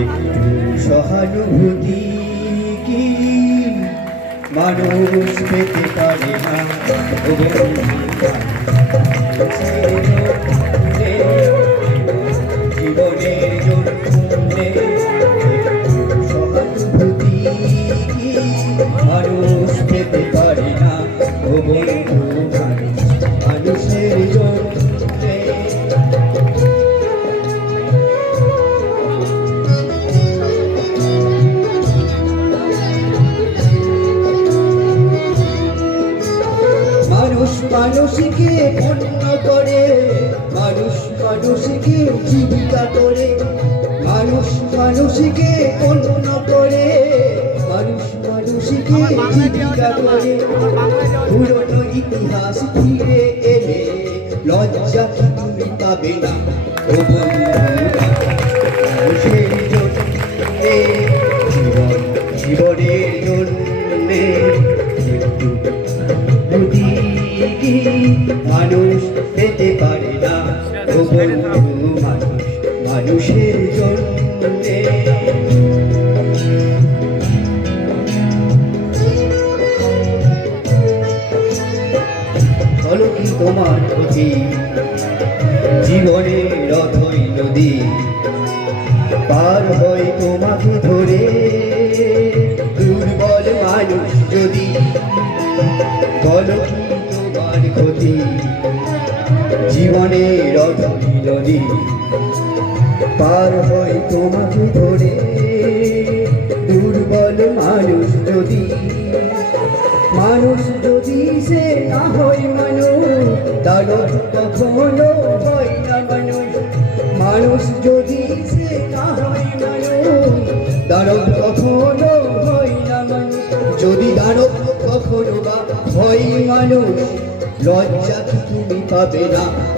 একটু সহানুভূতি কি? মানুষ পেতে পারে না। জীবনের জন্যে সহানুভূতি কি? মানুষকে পণ্য করে মানুষ মানুষকে জীবিকা করে মানুষ মানুষকে পণ্য করে মানুষ মানুষকে জীবিকা করে। পুরনো ইতিহাস ফিরে এলে লজ্জা কি তুমি পাবে না? ও বন্ধু জীবনের কি মানুষ পেতে পারে না। ও বন্ধু মানুষ মানুষের জন্যে। কি তোমার ক্ষতি জীবনের রথই নদী পার হয় তোমাকে ধরে দুর্বল মানুষ যদি জীবনের পার হয় তোমাকে ধরে, দুর্বল মানুষ যদি মানুষ যদি সে না হয় মানুষ, দানব কখনো হয় না মানুষ। মানুষ যদি সে না হয় মানুষ, দানব কখনো হয় না মানুষ। যদি দানব কখনো বা হয় মানুষ, লজ্জা তুমি পাবে না।